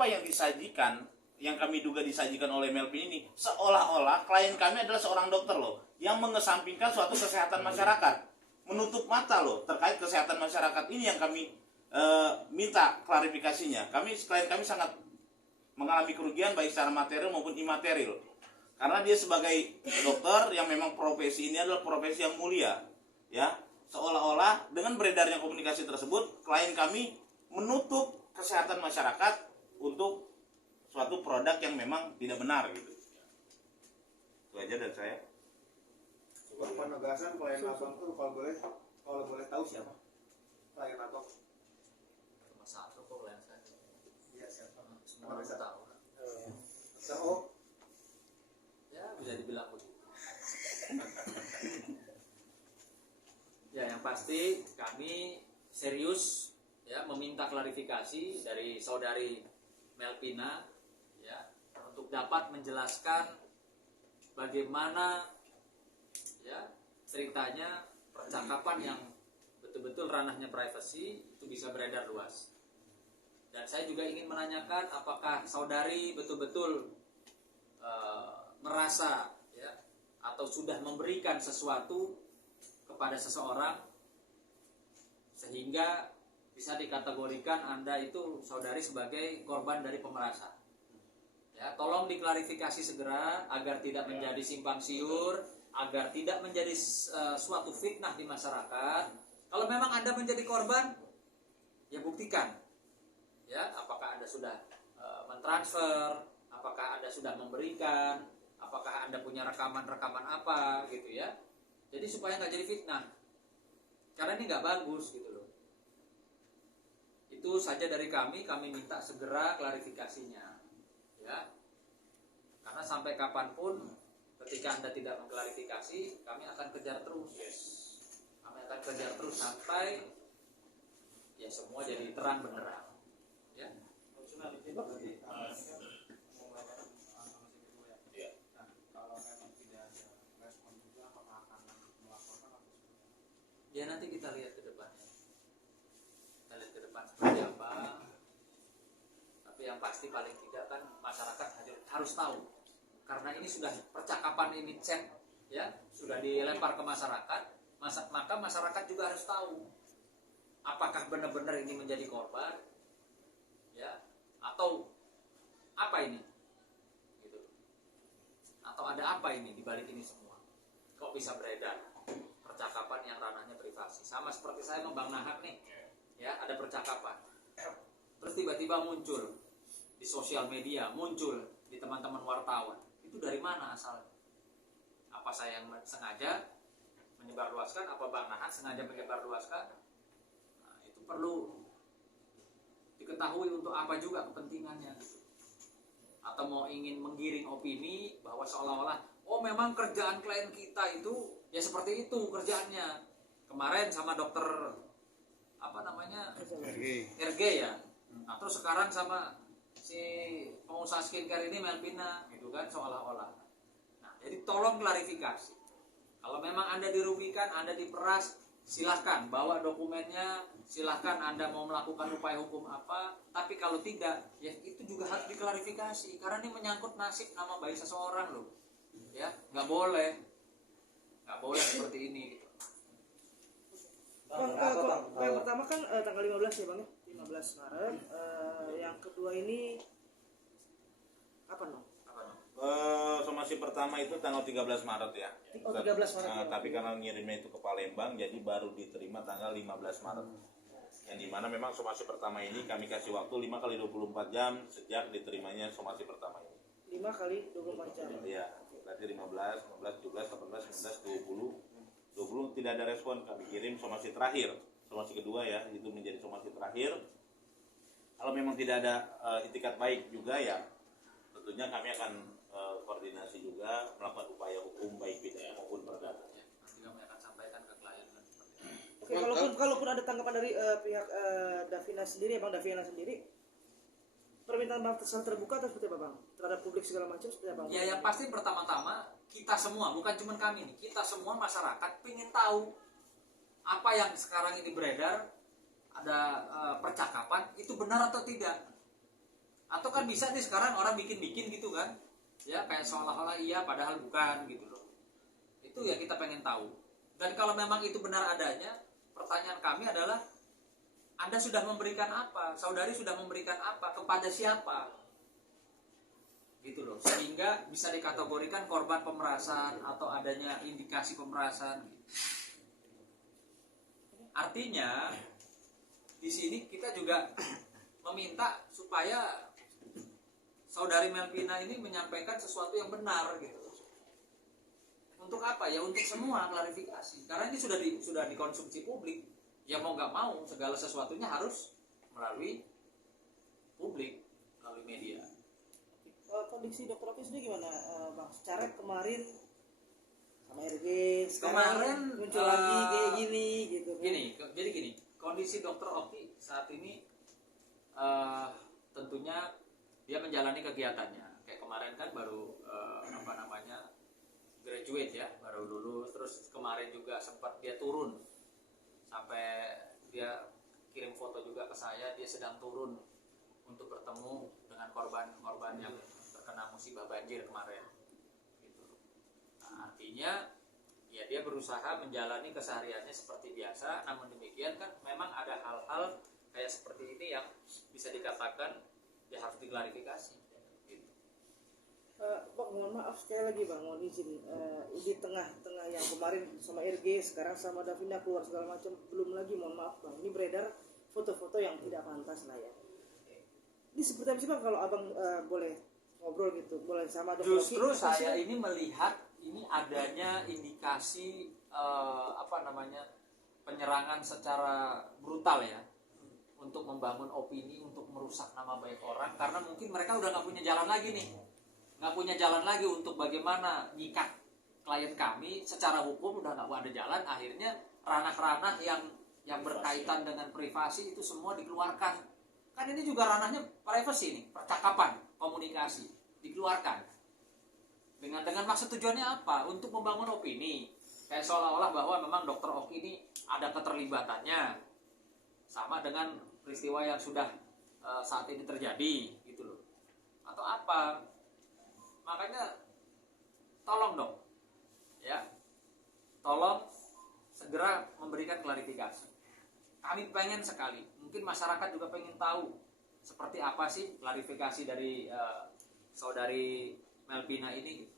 apa yang disajikan, yang kami duga disajikan oleh Melvin ini, seolah-olah klien kami adalah seorang dokter loh, yang mengesampingkan suatu kesehatan masyarakat, menutup mata loh terkait kesehatan masyarakat ini yang kami minta klarifikasinya. Klien kami sangat mengalami kerugian baik secara material maupun imaterial, karena dia sebagai dokter yang memang profesi ini adalah profesi yang mulia, ya. Seolah-olah dengan beredarnya komunikasi tersebut, klien kami menutup kesehatan masyarakat untuk suatu produk yang memang tidak benar gitu. Itu aja dari saya. Coba penegasan klien abang tuh kalau boleh tahu siapa klien abang? Cuma satu kok klien saya. Iya siapa? Semua orang tahu. So, Ya bisa dibilang begitu. Ya yang pasti kami serius ya meminta klarifikasi dari saudari Melvina ya untuk dapat menjelaskan bagaimana ya ceritanya percakapan yang betul-betul ranahnya privasi itu bisa beredar luas. Dan saya juga ingin menanyakan apakah saudari betul-betul merasa ya atau sudah memberikan sesuatu kepada seseorang sehingga bisa dikategorikan Anda itu saudari sebagai korban dari pemerasa. Ya, tolong diklarifikasi segera agar tidak menjadi simpang siur, agar tidak menjadi suatu fitnah di masyarakat. Kalau memang Anda menjadi korban, ya buktikan. Ya, apakah Anda sudah mentransfer, apakah Anda sudah memberikan, apakah Anda punya rekaman-rekaman apa gitu ya. Jadi supaya nggak jadi fitnah. Karena ini nggak bagus gitu loh. Itu saja dari kami minta segera klarifikasinya. Ya. Karena sampai kapanpun ketika Anda tidak mengklarifikasi, kami akan kejar terus. Kami akan kejar terus sampai ya semua jadi terang benderang. Ya. Ya nanti kita lihat ke depannya. Kita lihat ke depan seperti apa. Tapi yang pasti paling tidak kan masyarakat harus tahu. Karena ini sudah percakapan ini chat ya, sudah dilempar ke masyarakat, maka masyarakat juga harus tahu apakah benar-benar ini menjadi korban ya atau apa ini gitu. Atau ada apa ini di balik ini semua? Kok bisa beredar percakapan yang ranahnya privasi? Sama seperti saya sama Bang Nahak nih. Ya, ada percakapan. Terus tiba-tiba muncul di sosial media, muncul di teman-teman wartawan. Itu dari mana asalnya? Apa saya yang sengaja menyebarluaskan? Apa Bang Nahak sengaja menyebarluaskan? Nah, itu perlu diketahui untuk apa juga kepentingannya. Atau mau ingin menggiring opini bahwa seolah-olah oh memang kerjaan klien kita itu ya seperti itu kerjaannya. Kemarin sama dokter apa namanya RG ya. Nah, terus sekarang sama si pengusaha skincare ini Melvina gitu kan seolah-olah. Nah, jadi tolong klarifikasi. Kalau memang Anda dirugikan, Anda diperas, silahkan bawa dokumennya, silahkan Anda mau melakukan upaya hukum apa. Tapi kalau tidak, ya itu juga harus diklarifikasi karena ini menyangkut nasib nama baik seseorang loh. Ya, nggak boleh seperti ini. Gitu. Bang, yang pertama kan tanggal 15 ya Bang ya, 15 Maret. Yang kedua ini apa no? Somasi pertama itu tanggal 13 Maret ya. Oh, 13 Maret. Nah, tapi karena ngirimnya itu ke Palembang, jadi baru diterima tanggal 15 Maret. Yang dimana memang somasi pertama ini kami kasih waktu 5 kali 24 jam sejak diterimanya somasi pertama ini. 5 kali 24 jam. Iya, berarti 15, 16, 17, 18, 19, 20 tidak ada respon. Kami kirim somasi terakhir, somasi kedua ya, itu menjadi somasi terakhir. Kalau memang tidak ada itikat baik juga ya, tentunya kami akan koordinasi juga melakukan upaya hukum baik pidana maupun perdata. Nanti kami akan sampaikan ke klien seperti itu. Oke, kalaupun ada tanggapan dari pihak Davina sendiri ya Bang, Davina sendiri, permintaan Bang terbuka atau seperti apa Bang? Terhadap publik segala macam seperti apa? Ya yang pasti pertama-tama kita semua, bukan cuma kami nih, kita semua masyarakat ingin tahu apa yang sekarang ini beredar, ada percakapan itu benar atau tidak. Atau kan bisa nih sekarang orang bikin-bikin gitu kan, ya kayak seolah-olah iya padahal bukan gitu loh. Itu ya kita pengen tahu. Dan kalau memang itu benar adanya, pertanyaan kami adalah Anda sudah memberikan apa, saudari sudah memberikan apa, kepada siapa, gitu loh, sehingga bisa dikategorikan korban pemerasan atau adanya indikasi pemerasan. Artinya di sini kita juga meminta supaya saudari Melvina ini menyampaikan sesuatu yang benar gitu. Untuk apa ya? Untuk semua klarifikasi. Karena ini sudah dikonsumsi publik. Ya mau nggak mau segala sesuatunya harus melalui publik, melalui media. Kondisi dokter Oki sendiri gimana, Bang? Secara kemarin sama RG, sekarang Kemarin, muncul lagi kayak gini gitu kan. Jadi gini, kondisi dokter Oki saat ini tentunya dia menjalani kegiatannya. Kayak kemarin kan baru graduate ya, baru lulus. Terus kemarin juga sempat dia turun, sampai dia kirim foto juga ke saya, dia sedang turun untuk bertemu dengan korban-korban yang terkena musibah banjir kemarin gitu. Nah, artinya ya dia berusaha menjalani kesehariannya seperti biasa, namun demikian kan memang ada hal-hal kayak seperti ini yang bisa dikatakan ya harus diklarifikasi gitu. Bang, mohon maaf sekali lagi Bang, mohon izin, di tengah-tengah yang kemarin sama RG, sekarang sama Davina keluar segala macam, belum lagi mohon maaf Bang, ini beredar foto-foto yang tidak pantas lah ya. Ini seperti apa sih Bang, kalau Abang boleh ngobrol gitu, boleh sama Dr. Justru Oki, saya ini melihat ini adanya indikasi penyerangan secara brutal ya, untuk membangun opini, untuk merusak nama baik orang, karena mungkin mereka udah nggak punya jalan lagi nih, nggak punya jalan lagi untuk bagaimana nyikat klien kami secara hukum, udah nggak ada jalan. Akhirnya ranah-ranah yang berkaitan dengan privasi itu semua dikeluarkan. Kan ini juga ranahnya privacy nih, percakapan, komunikasi dikeluarkan. Dengan maksud tujuannya apa? Untuk membangun opini. Kayak seolah-olah bahwa memang Dr. Oki ini ada keterlibatannya sama dengan peristiwa yang sudah saat ini terjadi gitu loh. Atau apa? Makanya tolong dong. Ya. Tolong segera memberikan klarifikasi. Kami pengen sekali, mungkin masyarakat juga pengen tahu seperti apa sih klarifikasi dari saudari Melvina ini gitu.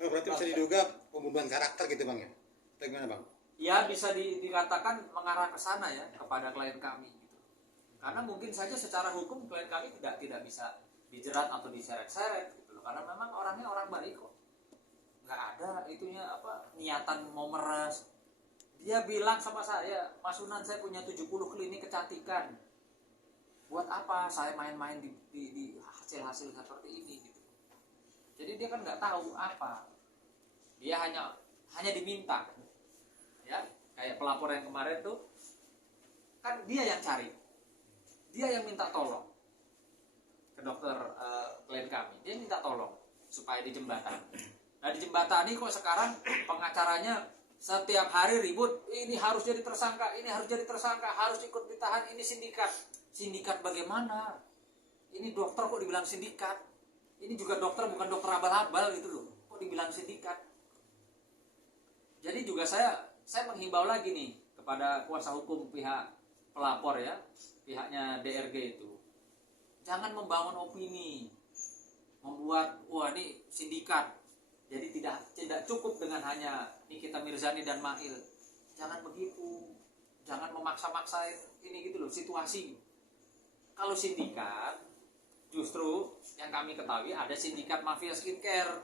Oh, berarti bisa diduga pembunuhan karakter gitu Bang ya? Atau gimana Bang? Ya bisa dikatakan mengarah ke sana ya, kepada klien kami gitu. Karena mungkin saja secara hukum klien kami tidak bisa dijerat atau diseret-seret gitu loh. Karena memang orangnya orang baik kok. Nggak ada itunya niatan mau meres. Dia bilang sama saya, Mas Sunan, saya punya 70 klinik kecantikan. Buat apa saya main-main di hasil-hasil seperti ini gitu. Jadi dia kan nggak tahu apa. Dia hanya diminta. Ya, kayak pelapor yang kemarin tuh kan dia yang cari. Dia yang minta tolong ke dokter klien kami. Dia minta tolong supaya dijembatani. Nah, dijembatani kok sekarang pengacaranya setiap hari ribut, ini harus jadi tersangka, ini harus jadi tersangka, harus ikut ditahan, ini sindikat. Sindikat bagaimana? Ini dokter kok dibilang sindikat? Ini juga dokter, bukan dokter abal-abal gitu loh. Kok dibilang sindikat? Jadi juga saya menghimbau lagi nih kepada kuasa hukum pihak pelapor ya, pihaknya DRG itu. Jangan membangun opini, membuat wah ini sindikat. Jadi tidak cukup dengan hanya Nikita Mirzani dan Mail. Jangan begitu. Jangan memaksa-maksain ini gitu loh, situasi. Kalau sindikat, justru yang kami ketahui ada sindikat mafia skincare.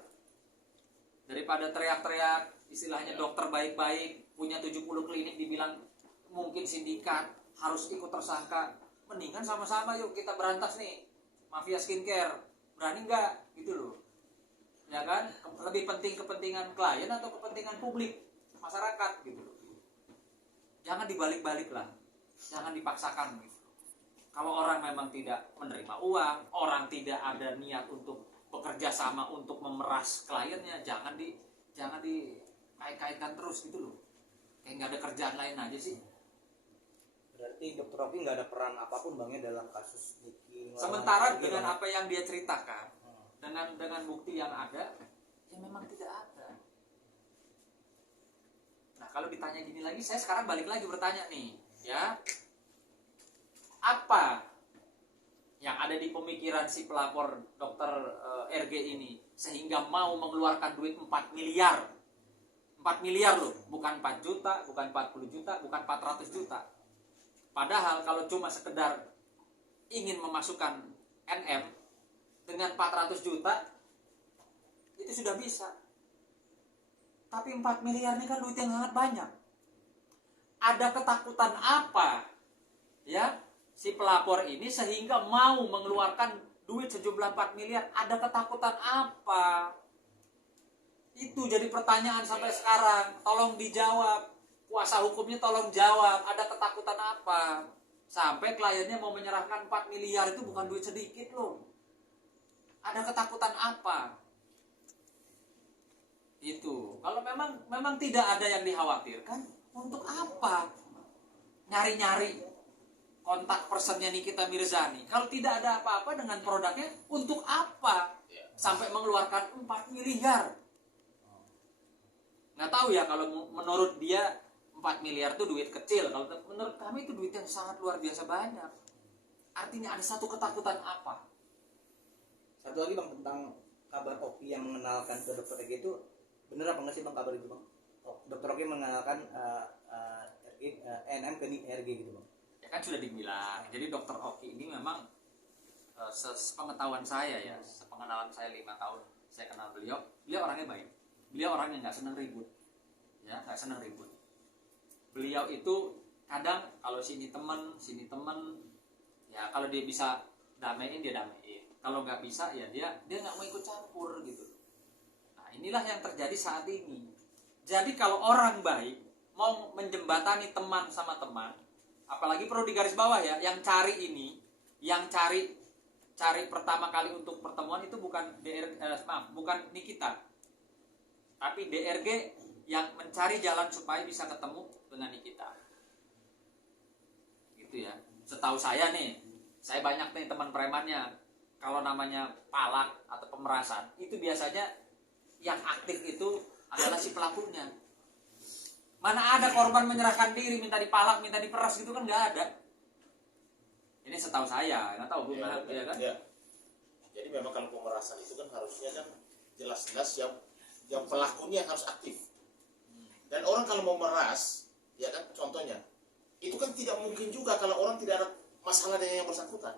Daripada teriak-teriak, istilahnya dokter baik-baik, punya 70 klinik dibilang mungkin sindikat, harus ikut tersangka. Mendingan sama-sama yuk kita berantas nih mafia skincare. Berani nggak? Gitu loh. Ya kan, lebih penting kepentingan klien atau kepentingan publik masyarakat gitu. Jangan dibalik-balik lah, jangan dipaksakan gitu. Kalau orang memang tidak menerima uang, orang tidak ada niat untuk bekerja sama untuk memeras kliennya, jangan dikait-kaitkan terus gitu loh. Kayak nggak ada kerjaan lain aja sih. Berarti Dokter Rocky nggak ada peran apapun bang ya dalam kasus Niki. Sementara dengan apa yang dia ceritakan, dengan bukti yang ada, ya memang tidak ada. Nah kalau ditanya gini lagi, saya sekarang balik lagi bertanya nih, ya, apa yang ada di pemikiran si pelapor dokter RG ini sehingga mau mengeluarkan duit 4 miliar 4 miliar loh, bukan 4 juta, bukan 40 juta, bukan 400 juta. Padahal kalau cuma sekedar ingin memasukkan NM dengan 400 juta itu sudah bisa. Tapi 4 miliar ini kan duit yang sangat banyak. Ada ketakutan apa ya si pelapor ini sehingga mau mengeluarkan duit sejumlah 4 miliar? Ada ketakutan apa? Itu jadi pertanyaan sampai sekarang. Tolong dijawab. Kuasa hukumnya tolong jawab. Ada ketakutan apa? Sampai kliennya mau menyerahkan 4 miliar itu bukan duit sedikit loh. Ada ketakutan apa? Itu. Kalau memang tidak ada yang dikhawatirkan, untuk apa nyari-nyari kontak personnya Nikita Mirzani? Kalau tidak ada apa-apa dengan produknya, untuk apa sampai mengeluarkan 4 miliar? Nggak tahu ya kalau menurut dia 4 miliar itu duit kecil. Kalau menurut kami itu duit yang sangat luar biasa banyak. Artinya ada satu ketakutan apa? Satu lagi bang tentang kabar Oki yang mengenalkan ke Dokter RG itu bener apa nggak sih bang kabar itu bang? Dokter Oki mengenalkan NM ke RG gitu bang? Ya kan sudah dibilang. Jadi Dokter Oki ini memang sepengetahuan saya ya, sepengenalan saya 5 tahun saya kenal beliau orangnya baik. Beliau orangnya nggak senang ribut, ya nggak senang ribut. Beliau itu kadang kalau sini temen, ya kalau dia bisa damaiin dia damaiin. Kalau nggak bisa ya dia nggak mau ikut campur gitu. Nah inilah yang terjadi saat ini. Jadi kalau orang baik mau menjembatani teman sama teman, apalagi perlu digaris bawah ya, yang cari pertama kali untuk pertemuan itu bukan bukan Nikita, tapi DRG yang mencari jalan supaya bisa ketemu dengan Nikita. Gitu ya. Setahu saya nih, saya banyak nih teman premannya. Kalau namanya palak atau pemerasan, itu biasanya yang aktif itu adalah si pelakunya. Mana ada korban menyerahkan diri, minta dipalak, minta diperas gitu kan nggak ada. Ini setahu saya, nggak tahu gimana ya kan? Ya. Jadi memang kalau pemerasan itu kan harusnya kan jelas-jelas yang pelakunya harus aktif. Dan orang kalau mau meras, ya kan contohnya, itu kan tidak mungkin juga kalau orang tidak ada masalah dengan yang bersangkutan.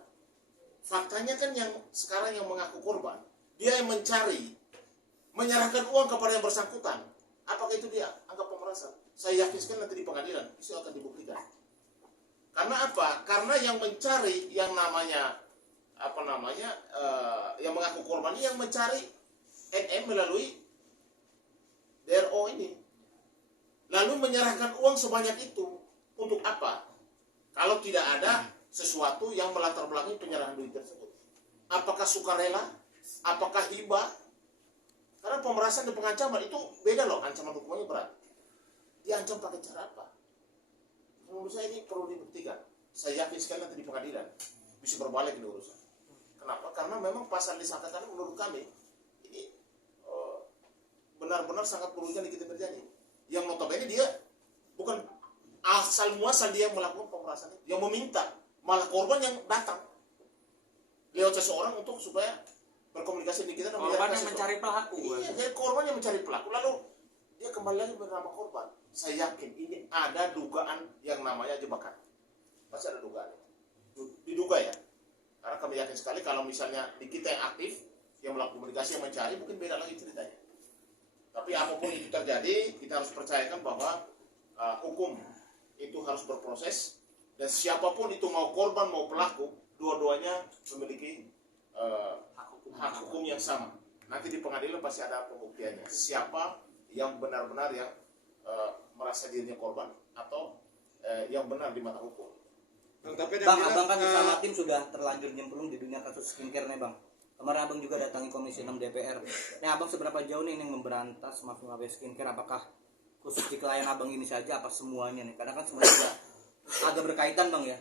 Faktanya kan yang sekarang yang mengaku korban, dia yang mencari, menyerahkan uang kepada yang bersangkutan. Apakah itu dia anggap pemerasan? Saya yakin sekali nanti di pengadilan itu akan dibuktikan. Karena apa? Karena yang mencari yang namanya yang mengaku korban ini yang mencari NM melalui DRO ini. Lalu menyerahkan uang sebanyak itu untuk apa? Kalau tidak ada sesuatu yang melatar belakangi penyerahan duit tersebut. Apakah sukarela? Apakah hibah? Karena pemerasan dan pengancaman itu beda loh, ancaman hukumannya berat. Diancam pakai cara apa? Menurut saya ini perlu dibuktikan. Saya yakin sekali nanti di pengadilan bisa berbalik ini urusan. Kenapa? Karena memang pasal disangkakan menurut kami ini benar-benar sangat merugikan Nikita Mirzani. Yang notabene dia bukan asal muasal dia melakukan pemerasan itu, yang meminta, malah korban yang datang lewat seseorang untuk supaya berkomunikasi dengan kita dan Korban yang mencari pelaku. Iya, jadi korban yang mencari pelaku, lalu dia kembali lagi bernama korban. Saya yakin ini ada dugaan yang namanya jebakan. Pasti ada dugaan. Diduga ya. Karena kami yakin sekali kalau misalnya di kita yang aktif, yang melakukan komunikasi, yang mencari, mungkin beda lagi ceritanya. Tapi apapun itu terjadi, kita harus percayakan bahwa hukum itu harus berproses, dan siapapun itu mau korban mau pelaku, dua-duanya memiliki hak hukum yang sama. Nanti di pengadilan pasti ada pembuktiannya. Siapa yang benar-benar yang merasa dirinya korban atau yang benar di mata hukum. Bang, abang kan bersama tim sudah terlanjur nyemplung di dunia kasus skincare nih bang. Kemarin abang juga datangi Komisi 6 DPR. Nah abang seberapa jauh nih memberantas mafia skincare? Apakah khusus di klien abang ini saja, apa semuanya nih? Karena kan semuanya juga agak berkaitan bang ya.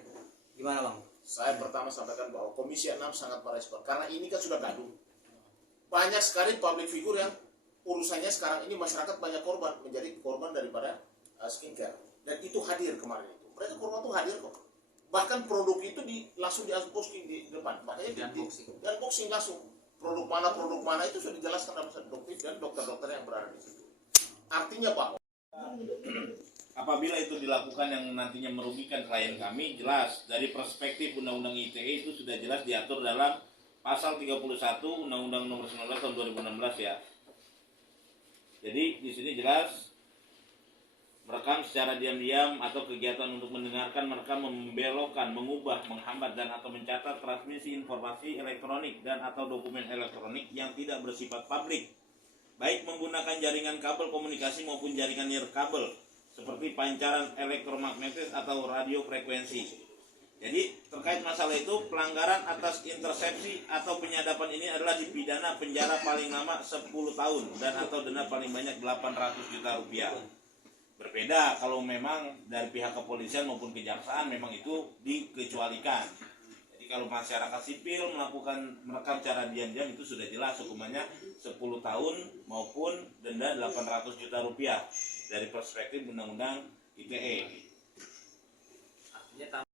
Gimana bang? Saya pertama sampaikan bahwa Komisi 6 sangat merespon karena ini kan sudah gaduh. Banyak sekali public figure yang urusannya sekarang ini masyarakat banyak korban, menjadi korban daripada skincare. Dan itu hadir kemarin itu. Mereka korban itu hadir kok. Bahkan produk itu langsung di-unboxing di depan. Makanya di-unboxing langsung. Produk mana itu sudah dijelaskan dalam doktrin dan dokter-dokter yang berada di situ. Artinya bahwa apabila itu dilakukan yang nantinya merugikan klien kami, jelas dari perspektif Undang-Undang ITE itu sudah jelas diatur dalam pasal 31 Undang-Undang Nomor 19 Tahun 2016 ya. Jadi di sini jelas merekam secara diam-diam atau kegiatan untuk mendengarkan, merekam, membelokkan, mengubah, menghambat dan atau mencatat transmisi informasi elektronik dan atau dokumen elektronik yang tidak bersifat publik, baik menggunakan jaringan kabel komunikasi maupun jaringan nirkabel seperti pancaran elektromagnetis atau radio frekuensi. Jadi terkait masalah itu, pelanggaran atas intersepsi atau penyadapan ini adalah dipidana penjara paling lama 10 tahun dan atau denda paling banyak 800 juta rupiah. Berbeda kalau memang dari pihak kepolisian maupun kejaksaan memang itu dikecualikan. Jadi kalau masyarakat sipil melakukan merekam cara diam-diam itu sudah jelas hukumannya 10 tahun maupun denda 800 juta rupiah dari perspektif Undang-Undang ITE. Artinya